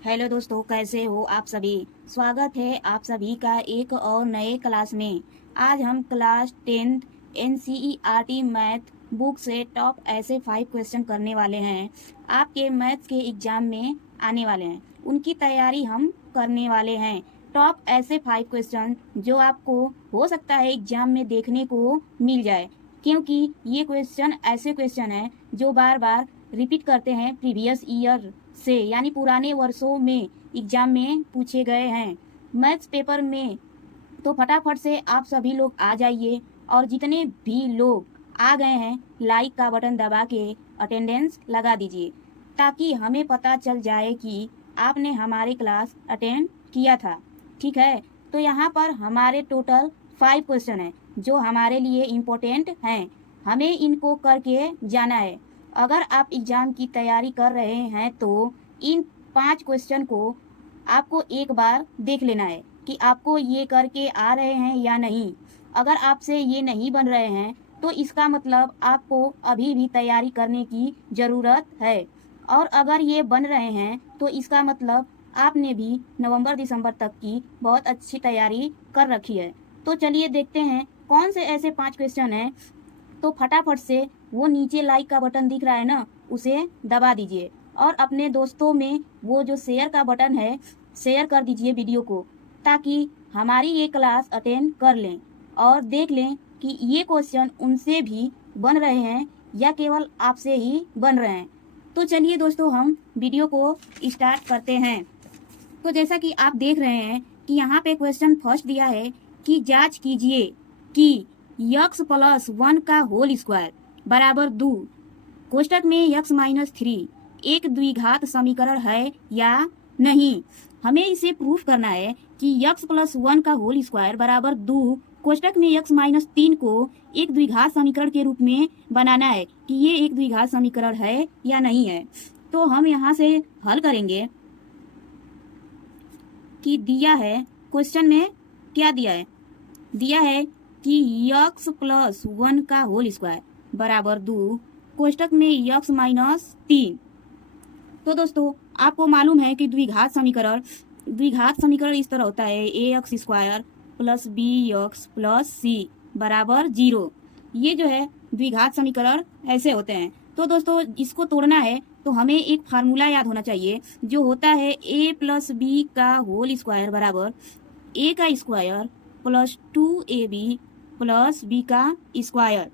Hello दोस्तों, कैसे हो आप सभी। स्वागत है आप सभी का एक और नए क्लास में। आज हम class 10th NCERT math book से टॉप ऐसे 5 क्वेश्चन करने वाले हैं। आपके मैथ्स के एग्जाम में आने वाले हैं, उनकी तैयारी हम करने वाले हैं। टॉप ऐसे 5 क्वेश्चन जो आपको हो सकता है एग्जाम में देखने को मिल जाए, क्योंकि ये क्वेश्चन ऐसे क्वेश्चन हैं जो बार बार रिपीट करते हैं प्रीवियस ईयर से, यानी पुराने वर्षों में एग्जाम में पूछे गए हैं मैथ्स पेपर में। तो फटाफट से आप सभी लोग आ जाइए, और जितने भी लोग आ गए हैं लाइक का बटन दबा के अटेंडेंस लगा दीजिए, ताकि हमें पता चल जाए कि आपने हमारी क्लास अटेंड किया था। ठीक है, तो यहाँ पर हमारे टोटल 5 क्वेश्चन हैं जो हमारे लिए इम्पोर्टेंट हैं, हमें इनको करके जाना है। अगर आप एग्ज़ाम की तैयारी कर रहे हैं तो इन 5 क्वेश्चन को आपको एक बार देख लेना है कि आपको ये करके आ रहे हैं या नहीं। अगर आपसे ये नहीं बन रहे हैं तो इसका मतलब आपको अभी भी तैयारी करने की ज़रूरत है, और अगर ये बन रहे हैं तो इसका मतलब आपने भी नवंबर दिसंबर तक की बहुत अच्छी तैयारी कर रखी है। तो चलिए देखते हैं कौन से ऐसे 5 क्वेश्चन हैं। तो फटाफट से वो नीचे लाइक का बटन दिख रहा है ना, उसे दबा दीजिए, और अपने दोस्तों में वो जो शेयर का बटन है शेयर कर दीजिए वीडियो को, ताकि हमारी ये क्लास अटेंड कर लें और देख लें कि ये क्वेश्चन उनसे भी बन रहे हैं या केवल आपसे ही बन रहे हैं। तो चलिए दोस्तों, हम वीडियो को स्टार्ट करते हैं। तो जैसा कि आप देख रहे हैं कि यहाँ पे क्वेश्चन फर्स्ट दिया है कि जांच कीजिए कि यक्स प्लस 1 का होल स्क्वायर बराबर 2 कोष्टक में यक्स माइनस 3 एक द्विघात समीकरण है या नहीं। हमें इसे प्रूफ करना है कि यक्स प्लस 1 का होल स्क्वायर बराबर 2 कोष्टक में यक्स माइनस 3 को एक द्विघात समीकरण के रूप में बनाना है कि ये एक द्विघात समीकरण है या नहीं है। तो हम यहाँ से हल करेंगे कि दिया है क्वेश्चन में, क्या दिया है, दिया है कि यक्स प्लस 1 का होल स्क्वायर बराबर 2 कोष्टक में यक्स माइनस 3। तो दोस्तों आपको मालूम है कि द्विघात समीकरण इस तरह होता है a x square plus b x plus c बराबर 0। ये जो है द्विघात समीकरण ऐसे होते हैं। तो दोस्तों इसको तोड़ना है तो हमें एक फार्मूला याद होना चाहिए जो होता है ए प्लस बी का होल स्क्वायर बराबर ए का square plus 2ab plus B का स्क्वायर।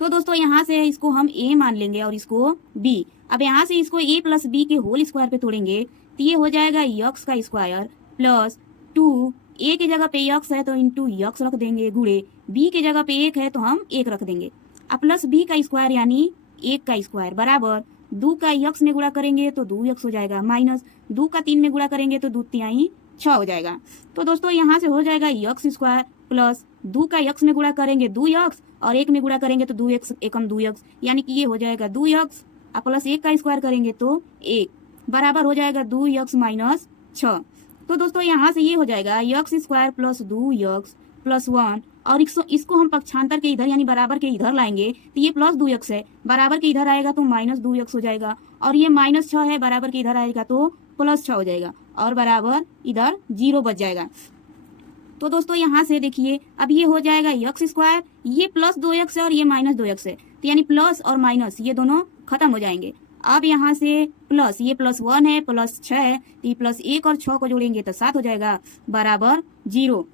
तो दोस्तों यहाँ से इसको हम a मान लेंगे और इसको b। अब यहाँ से इसको a प्लस बी के होल स्क्वायर पे तोड़ेंगे तो ये हो जाएगा यक्स का स्क्वायर प्लस 2, a की जगह पे यक्स है तो इंटू यक्स रख देंगे, गुणे b की जगह पे 1 है तो हम 1 रख देंगे, अब प्लस b का स्क्वायर यानी 1 का स्क्वायर बराबर 2 का यक्स में गुणा करेंगे तो 2 यक्स हो जाएगा, माइनस 2 का 3 में गुणा करेंगे तो 2 तिहाई 6 हो जाएगा। तो दोस्तों यहाँ से हो जाएगा यक्स स्क्वायर प्लस 2 का यक्स में गुणा करेंगे 2 यक्स और 1 में गुणा करेंगे तो 2 यक्स एकम 2 यक्स, यानी कि ये हो जाएगा 2 यक्स और प्लस 1 का स्क्वायर करेंगे तो 1 बराबर हो जाएगा 2 यक्स माइनस 6। तो दोस्तों यहाँ से ये हो जाएगा x square plus 2 x plus 1, और इसको हम पक्षांतर के इधर यानी बराबर के इधर लाएंगे तो ये प्लस 2 यक्स है, बराबर के इधर आएगा तो माइनस 2 यक्स हो जाएगा, और ये माइनस 6 है, बराबर के इधर आएगा तो प्लस 6 हो जाएगा, और बराबर इधर 0 बच जाएगा। तो दोस्तों यहाँ से देखिए अब ये हो जाएगा यक्स स्क्वायर, ये प्लस 2 यक्स है और ये माइनस 2 यक्स है, तो यानी प्लस और माइनस ये दोनों खत्म हो जाएंगे। अब यहाँ से प्लस, ये प्लस 1 है प्लस 6 है तो ये प्लस 1 और 6 को जोड़ेंगे तो 7 हो जाएगा बराबर 0।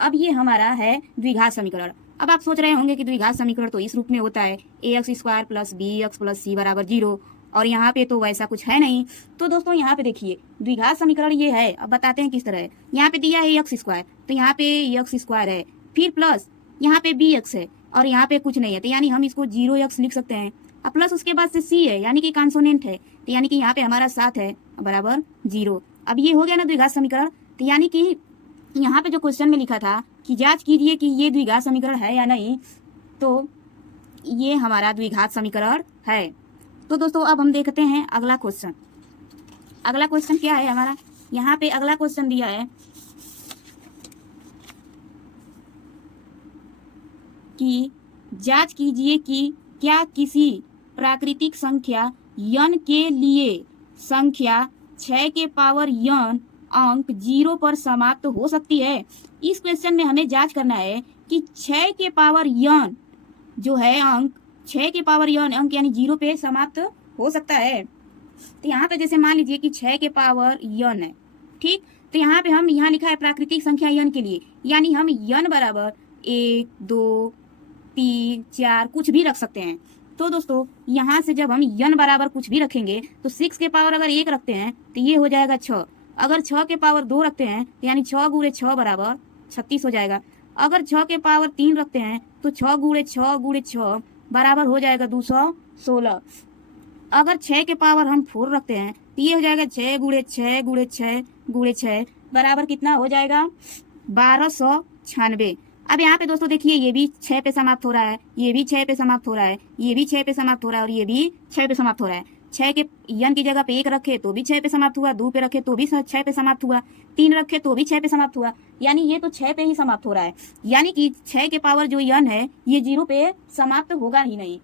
अब ये हमारा है द्विघात समीकरण। अब आप सोच रहे होंगे कि द्विघात समीकरण तो इस रूप में होता है a x square plus b x plus c बराबर 0, और यहाँ पे तो वैसा कुछ है नहीं। तो दोस्तों यहाँ पे देखिए द्विघात समीकरण ये है, अब बताते हैं किस तरह है। यहाँ पे दिया है एक्स स्क्वायर तो यहाँ पे एक्स स्क्वायर है, फिर प्लस यहाँ पे बी एक्स है और यहाँ पे कुछ नहीं है, तो यानी हम इसको 0 एक्स लिख सकते हैं। अब प्लस उसके बाद से सी है यानी कि कॉन्सोनेंट है, तो यानी कि यहाँ पे हमारा 7 है बराबर 0। अब ये हो गया ना द्विघात समीकरण। तो यानी कि यहाँ पे जो क्वेश्चन में लिखा था कि जांच कीजिए कि ये द्विघात समीकरण है या नहीं, तो ये हमारा द्विघात समीकरण है। तो दोस्तों अब हम देखते हैं अगला क्वेश्चन। अगला क्वेश्चन क्या है हमारा, यहाँ पे अगला क्वेश्चन दिया है कि जांच कीजिए कि क्या किसी प्राकृतिक संख्या n के लिए संख्या 6 के पावर n अंक 0 पर समाप्त हो सकती है? इस क्वेश्चन में हमें जांच करना है कि 6 के पावर n जो है अंक, 6 के पावर n अंक यानी 0 पे समाप्त हो सकता है। तो यहाँ पे जैसे मान लीजिए कि 6 के पावर n है, ठीक। तो यहाँ पे हम यहाँ लिखा है प्राकृतिक संख्या n के लिए, यानी हम n बराबर 1, 2, 3, 4 कुछ भी रख सकते हैं। तो दोस्तों यहाँ से जब हम n बराबर कुछ भी रखेंगे तो 6 के पावर अगर 1 रखते हैं तो ये हो जाएगा 6। अगर 6 के पावर 2 रखते हैं यानी 6 गुणे 6 बराबर 36 हो जाएगा। अगर 6 के पावर 3 रखते हैं तो 6 गुणे 6 गुणे 6 बराबर हो जाएगा 216। अगर 6 के पावर हम 4 रखते हैं तो ये हो जाएगा 6 गुणे 6 गुणे 6 गुणे 6 बराबर कितना हो जाएगा 1296। अब यहाँ पे दोस्तों देखिए ये भी 6 पे समाप्त हो रहा है, ये भी 6 पे समाप्त हो रहा है, ये भी 6 पे समाप्त हो रहा है और ये भी 6 पे समाप्त हो रहा है। 6 के n की जगह पे 1 रखे तो भी 6 पे समाप्त हुआ, 2 पे रखे तो भी 6 पे समाप्त हुआ, 3 रखे तो भी 6 पे समाप्त हुआ, यानी ये तो 6 पे ही समाप्त हो रहा है। यानी कि 6 के पावर जो n है ये 0 पे समाप्त होगा ही नहीं।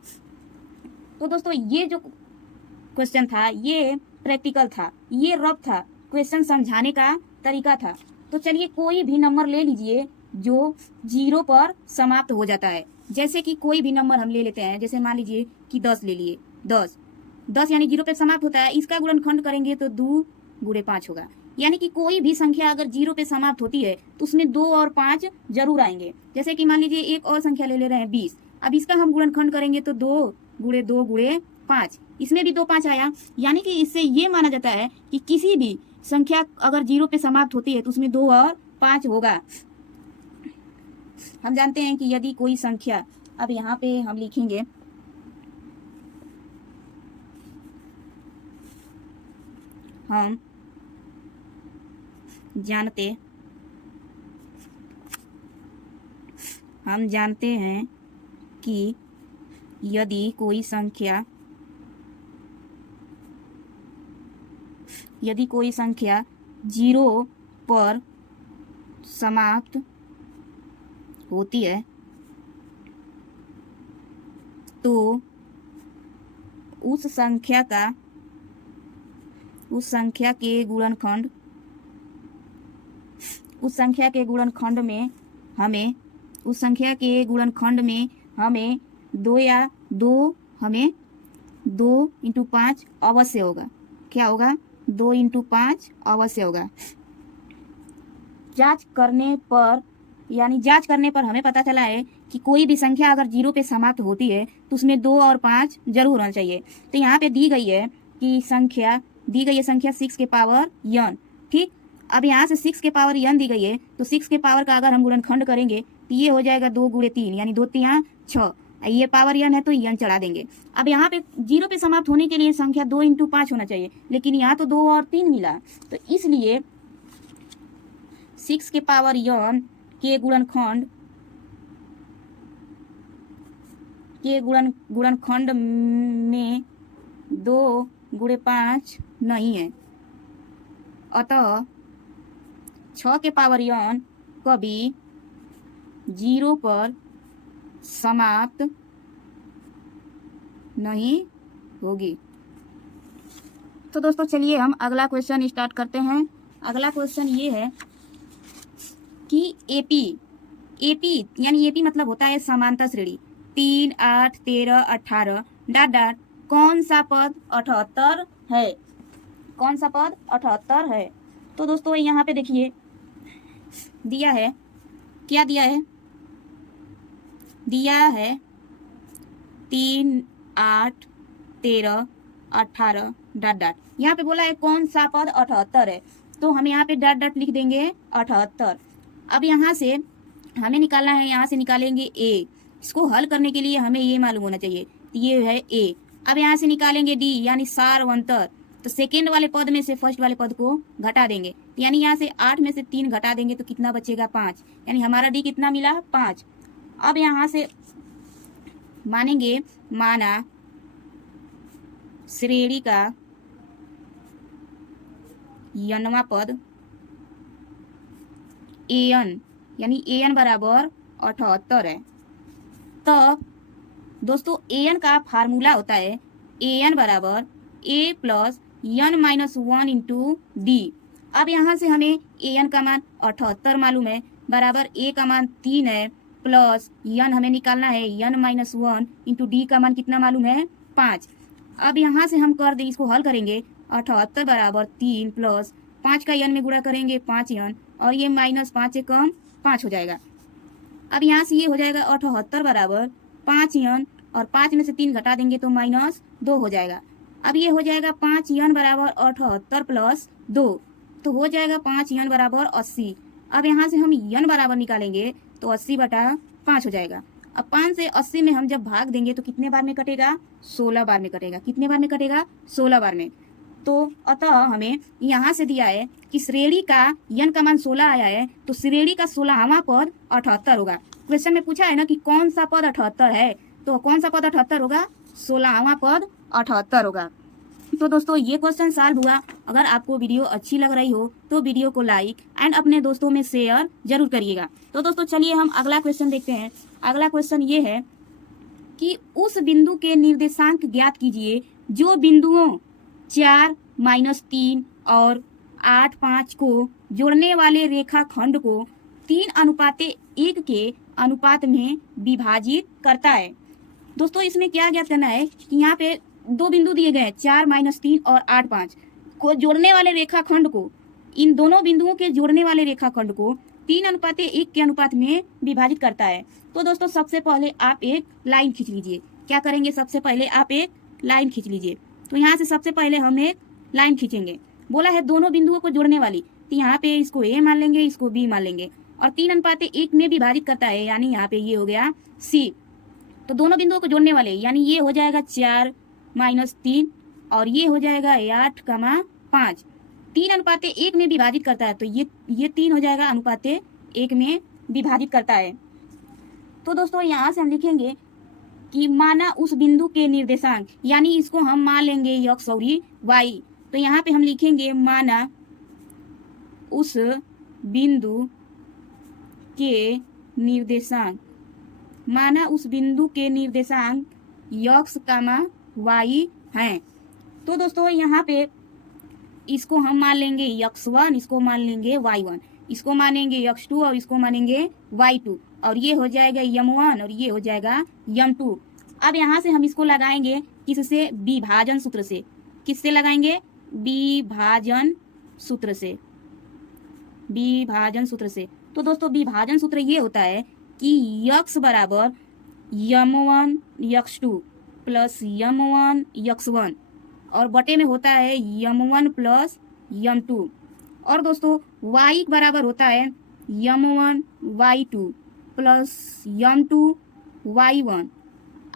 तो दोस्तों ये जो क्वेश्चन था ये प्रैक्टिकल था, ये रफ था, क्वेश्चन समझाने का तरीका था। तो चलिए कोई भी नंबर ले लीजिए जो 0 पर समाप्त हो जाता है। जैसे कि कोई भी नंबर हम ले लेते हैं, जैसे मान लीजिए कि 10 ले लिए, 10 यानी 0 पे समाप्त होता है। इसका गुणनखंड करेंगे तो 2 गुणे 5 होगा। यानी कि कोई भी संख्या अगर 0 पे समाप्त होती है तो उसमें 2 और 5 जरूर आएंगे। जैसे कि मान लीजिए एक और संख्या ले रहे हैं 20, अब इसका हम गुणनखंड करेंगे तो 2 गुणे 5, इसमें भी 2 5 आया। यानी कि इससे ये माना जाता है कि किसी भी संख्या अगर 0 पे समाप्त होती है तो उसमें 2 और 5 होगा। हम जानते हैं कि यदि कोई संख्या, अब यहाँ पे हम लिखेंगे हम जानते हैं कि यदि कोई संख्या 0 पर समाप्त होती है तो उस संख्या के गुणनखंड में हमें 2 इंटू 5 अवश्य होगा। क्या होगा? 2 इंटू 5 अवश्य होगा। जांच करने पर हमें पता चला है कि कोई भी संख्या अगर 0 पे समाप्त होती है तो उसमें 2 और 5 जरूर होना चाहिए। तो यहाँ पे दी गई है संख्या 6 के पावर n, ठीक। अब यहाँ से 6 के पावर n दी गई है तो 6 के पावर का अगर हम गुणनखंड करेंगे तो ये हो जाएगा 2 गुणे 3 यानी 2 3 6, ये पावर n है तो n चढ़ा देंगे। अब यहाँ पे 0 पे समाप्त होने के लिए संख्या 2 इंटू 5 होना चाहिए, लेकिन यहाँ तो 2 और 3 मिला, तो इसलिए 6 के पावर n के गुणनखंड में 2 गुणे 5 नहीं है। अतः 6 के पावर n कभी 0 पर समाप्त नहीं होगी। तो दोस्तों चलिए हम अगला क्वेश्चन स्टार्ट करते हैं। अगला क्वेश्चन ये है कि एपी यानी एपी मतलब होता है समांतर श्रेणी, 3, 8, 13, 18 ... कौन सा पद 78 है? कौन सा पद 78 है? तो दोस्तों यहाँ पे देखिए दिया है, क्या दिया है? दिया है 3, 8, 13, 18 ... यहाँ पे बोला है कौन सा पद 78 है, तो हम यहाँ पे ... लिख देंगे 78। अब यहाँ से हमें निकालना है, यहाँ से निकालेंगे ए। इसको हल करने के लिए हमें ये मालूम होना चाहिए, ये है ए। अब यहाँ से निकालेंगे डी यानी सारवंतर, तो सेकेंड वाले पद में से फर्स्ट वाले पद को घटा देंगे, यानी यहाँ से 8 में से 3 घटा देंगे तो कितना बचेगा 5, यानी हमारा डी कितना मिला 5। अब यहाँ से मानेंगे माना श्रेणी का n वां पद an, यानी an बराबर 78 है। तो दोस्तों an का फार्मूला होता है an बराबर a plus n minus 1 into D. अब यहाँ से हमें an का मान 78 मालूम है, बराबर a का मान 3 है, प्लस n हमें निकालना है n माइनस 1 इंटू डी का मान कितना मालूम है 5। अब यहाँ से हम कर दें, इसको हल करेंगे, 78 बराबर 3 प्लस 5 का n में गुणा करेंगे 5n, और ये माइनस 5 से कम 5 हो जाएगा। अब यहाँ से ये हो जाएगा 78 बराबर 5n, और 5 में से 3 घटा देंगे तो माइनस 2 हो जाएगा। अब ये हो जाएगा 5n बराबर 78 प्लस 2, तो हो जाएगा 5n बराबर 80। अब यहाँ से हम n बराबर निकालेंगे तो 80 बटा 5 हो जाएगा। अब 5 से 80 में हम जब भाग देंगे तो कितने बार में कटेगा, 16 बार में कटेगा। कितने बार में कटेगा, 16 बार में। तो अतः हमें यहाँ से दिया है कि श्रेणी का n का मान 16 आया है, तो श्रेणी का 16वां पद 78 होगा। क्वेश्चन में पूछा है ना कि कौन सा पद 78 है, तो कौन सा पद 78 होगा, 16वां पद 78 होगा। तो दोस्तों ये क्वेश्चन सॉल्व हुआ। अगर आपको वीडियो अच्छी लग रही हो तो वीडियो को लाइक एंड अपने दोस्तों में शेयर जरूर करिएगा। तो दोस्तों चलिए हम अगला क्वेश्चन देखते हैं। अगला क्वेश्चन ये है कि उस बिंदु के निर्देशांक ज्ञात कीजिए जो बिंदुओं 4, -3 और 8, 5 को जोड़ने वाले रेखाखंड को 3:1 के अनुपात में विभाजित करता है। दोस्तों इसमें क्या ज्ञात करना है कि यहाँ पे दो बिंदु दिए गए हैं, 4, -3 और 8, 5 को जोड़ने वाले रेखाखंड को, इन दोनों बिंदुओं के जोड़ने वाले रेखाखंड को 3:1 के अनुपात में विभाजित करता है। तो दोस्तों सबसे पहले आप एक लाइन खींच लीजिए। क्या करेंगे, सबसे पहले आप एक लाइन खींच लीजिए। तो यहाँ से सबसे पहले हम एक लाइन खींचेंगे। बोला है दोनों बिंदुओं को जोड़ने वाली, तो यहाँ पे इसको ए मान लेंगे, इसको बी मान लेंगे, और 3:1 में विभाजित करता है, यानी यहाँ पे ये हो गया सी। तो दोनों बिंदुओं को जोड़ने वाले, यानी ये हो जाएगा 4 -3 और ये हो जाएगा 8, 5। 3:1 में विभाजित करता है, तो ये 3 हो जाएगा अनुपात 1 में विभाजित करता है। तो दोस्तों यहाँ से हम लिखेंगे कि माना उस बिंदु के निर्देशांक, यानी इसको हम मान लेंगे x और y। तो यहाँ पे हम लिखेंगे माना उस बिंदु के निर्देशांक, माना उस बिंदु के निर्देशांक x, y हैं। तो दोस्तों यहाँ पे इसको हम मान लेंगे x1, इसको मान लेंगे y1, इसको मानेंगे x2 और इसको मानेंगे y2, और ये हो जाएगा m1 और ये हो जाएगा m2। अब यहाँ से हम इसको लगाएंगे किससे, विभाजन सूत्र से। किससे लगाएंगे, विभाजन सूत्र से, विभाजन सूत्र से। तो दोस्तों विभाजन सूत्र ये होता है कि x बराबर m1 x2 plus m1 x1, और बटे में होता है m1 प्लस m2, और दोस्तों y बराबर होता है m1 y2 plus m2 y1,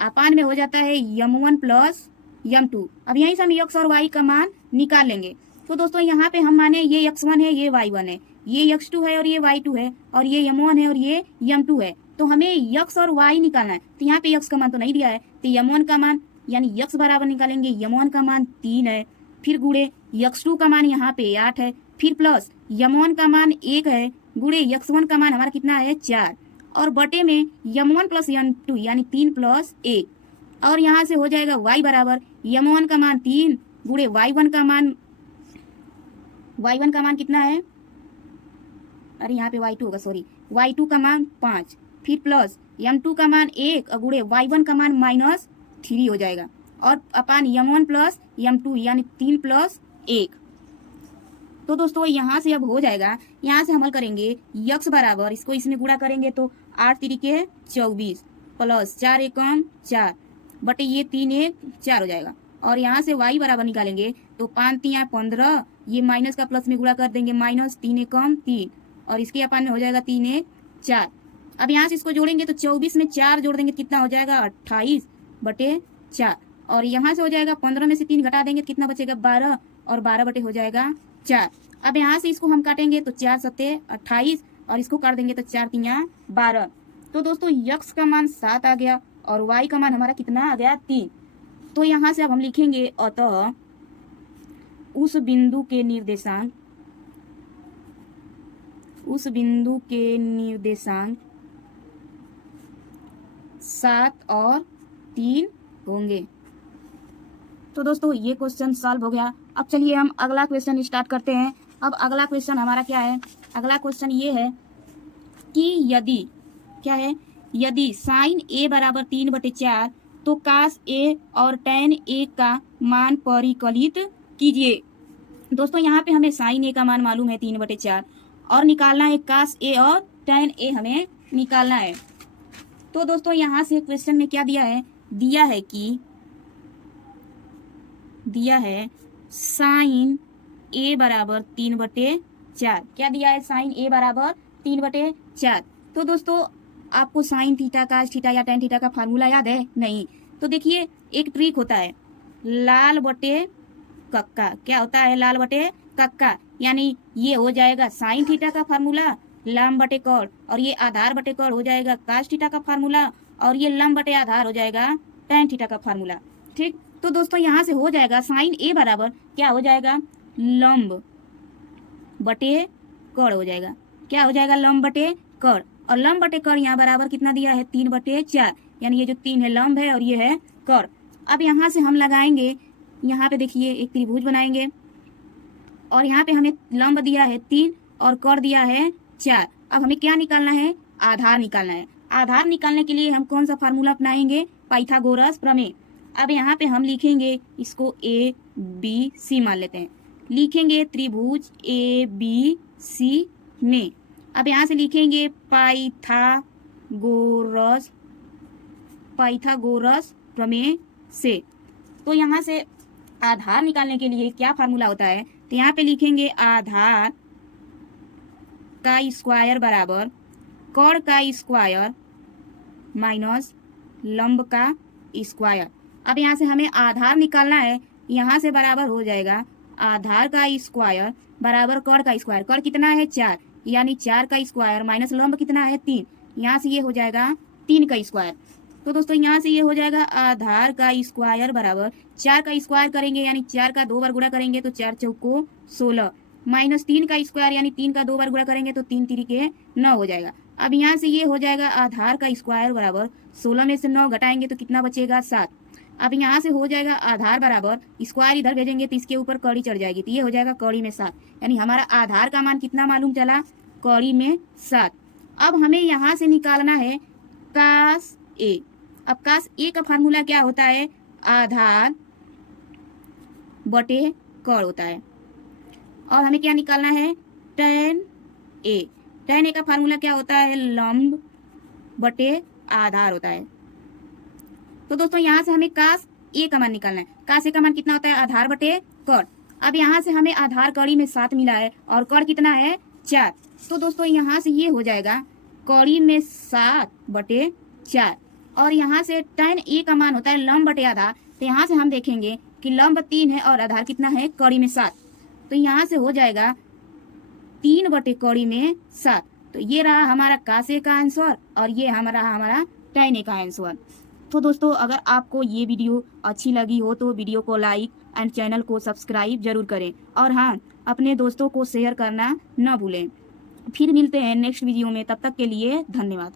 अपान में हो जाता है m1 प्लस m2। अब यहीं से हम x और y का मान निकाल लेंगे। तो दोस्तों यहाँ पे हम माने ये x1 है, ये y1 है, ये x2 है और ये y2 है, और ये m1 है और ये m2 है। तो हमें x और y निकालना है। तो यहाँ पे x का मान तो नहीं दिया है, तो m1 का मान यानी x बराबर निकालेंगे, m1 का मान 3 है, फिर गुणे x2 का मान यहाँ पे 8 है, फिर प्लस m1 का मान 1 है, गुणे x1 का मान हमारा कितना है 4, और बटे में m1 प्लस m2 यानी 3 प्लस 1, और यहाँ से हो जाएगा y बराबर m1 का मान 3 गुणे y1 का मान कितना है, अरे यहाँ पे y2 होगा, सॉरी, y2 का मान 5, फिर प्लस m2 का मान 1 और गुणे y1 का मान -3 हो जाएगा, और अपान m1 प्लस m2 यानी 3 प्लस 1। तो दोस्तों यहाँ से अब हो जाएगा, यहाँ से हम हल करेंगे x बराबर, इसको इसमें गुणा करेंगे तो 8 तिरिके 24 प्लस 4 एकम 4 बटे ये 3 1 4 हो जाएगा, और यहाँ से y बराबर निकालेंगे तो 5 3 15, ये माइनस का प्लस में गुणा कर देंगे, -3 एकम 3, और इसके अपान में हो जाएगा 3 1 4। अब यहाँ से इसको जोड़ेंगे तो 24 में 4 जोड़ देंगे कितना हो जाएगा 28 बटे 4, और यहाँ से हो जाएगा 15 में से 3 घटा देंगे कितना बचेगा 12, और 12 बटे हो जाएगा 4। अब यहाँ से इसको हम काटेंगे तो 4 7 28, और इसको काट देंगे तो 4 3 12। तो दोस्तों x का मान 7 आ गया और y का मान हमारा कितना आ गया 3। तो यहाँ से अब हम लिखेंगे अतः उस बिंदु के निर्देशांक, उस बिंदु के निर्देशांक 7 और 3 होंगे। तो दोस्तों ये क्वेश्चन सॉल्व हो गया। अब चलिए हम अगला क्वेश्चन स्टार्ट करते हैं। अब अगला क्वेश्चन हमारा क्या है, अगला क्वेश्चन ये है कि यदि क्या है, यदि साइन ए बराबर 3/4 तो कास ए और tan ए का मान परिकलित कीजिए। दोस्तों यहाँ पे हमें साइन ए का मान मालूम है 3/4 और निकालना है कास ए और tan ए हमें निकालना है। तो दोस्तों यहाँ से क्वेश्चन में क्या दिया है, दिया है साइन ए बराबर 3/4। क्या दिया है, साइन ए बराबर 3/4। तो दोस्तों आपको साइन थीटा का थीटा या tan थीटा का फार्मूला याद है? नहीं। तो देखिए एक ट्रिक होता है लाल बटे कक्का। क्या होता है, लाल बटे कक्का, यानी ये हो जाएगा साइन थीटा का फार्मूला लंब बटे कॉड, और ये आधार बटे कॉड हो जाएगा कास थीटा का फार्मूला, और ये लंब बटे आधार हो जाएगा tan थीटा का फार्मूला। ठीक, तो दोस्तों यहाँ से हो जाएगा साइन ए बराबर क्या हो जाएगा, लंब बटे कॉड हो जाएगा। क्या हो जाएगा, लंब बटे कॉड, और लंब बटे कॉड यहाँ बराबर कितना दिया है 3/4, यानी ये जो 3 है लंब है और ये है कॉड। अब यहाँ से हम लगाएंगे, यहाँ पे देखिए एक त्रिभुज बनाएंगे और यहाँ पे हमें लंब दिया है 3 और कॉड दिया है 4। अब हमें क्या निकालना है, आधार निकालना है। आधार निकालने के लिए हम कौन सा फार्मूला अपनाएंगे, पाइथागोरस प्रमेय। अब यहाँ पे हम लिखेंगे इसको ए बी सी मान लेते हैं, लिखेंगे त्रिभुज ए बी सी में। अब यहाँ से लिखेंगे पाइथागोरस प्रमेय से। तो यहाँ से आधार निकालने के लिए क्या फार्मूला होता है, तो यहाँ पे लिखेंगे आधार का स्क्वायर बराबर कॉड का स्क्वायर माइनस लंब का स्क्वायर। अब यहाँ से हमें आधार निकालना है, यहाँ से बराबर हो जाएगा आधार का स्क्वायर बराबर कॉड का स्क्वायर। कॉड कितना है 4, यानी 4 का स्क्वायर माइनस लंब कितना है 3, यहाँ से ये हो जाएगा 3 का स्क्वायर। तो दोस्तों यहाँ से ये हो जाएगा आधार का स्क्वायर बराबर 4 का स्क्वायर करेंगे यानी 4 का 2 बार गुणा करेंगे तो 4 चौको 16, माइनस 3 का स्क्वायर यानी 3 का 2 बार गुणा करेंगे तो 3 तिरिके 9 हो जाएगा। अब यहाँ से ये हो जाएगा आधार का स्क्वायर बराबर 16 में से 9 घटाएंगे तो कितना बचेगा 7। अब यहाँ से हो जाएगा आधार बराबर स्क्वायर इधर भेजेंगे तो इसके ऊपर कौड़ी चढ़ जाएगी, तो ये हो जाएगा कौड़ी में 7, यानी हमारा आधार का मान कितना मालूम चला, कौड़ी में 7। अब हमें यहाँ से निकालना है कास ए। अब कास ए का फार्मूला क्या होता है, आधार बटे कौड़ होता है, और हमें क्या निकालना है tan ए। tan ए का फार्मूला क्या होता है, लंब बटे आधार होता है। तो दोस्तों यहाँ से हमें कास ए का मान निकालना है। कास ए का मान कितना होता है, आधार बटे कौड़। अब यहाँ से हमें आधार कौड़ी में 7 मिला है और कौड़ कितना है 4। तो दोस्तों यहाँ से ये हो जाएगा कौड़ी में 7/4, और यहाँ से tan ए का मान होता है लंब बटे आधार। तो यहाँ से हम देखेंगे कि लंब 3 है और आधार कितना है कौड़ी में 7, तो यहाँ से हो जाएगा 3/कौड़ी में 7। तो ये रहा हमारा कास ए का आंसर और ये हमारा tan ए का आंसर। तो दोस्तों अगर आपको ये वीडियो अच्छी लगी हो तो वीडियो को लाइक एंड चैनल को सब्सक्राइब जरूर करें, और हाँ अपने दोस्तों को शेयर करना न भूलें। फिर मिलते हैं नेक्स्ट वीडियो में, तब तक के लिए धन्यवाद।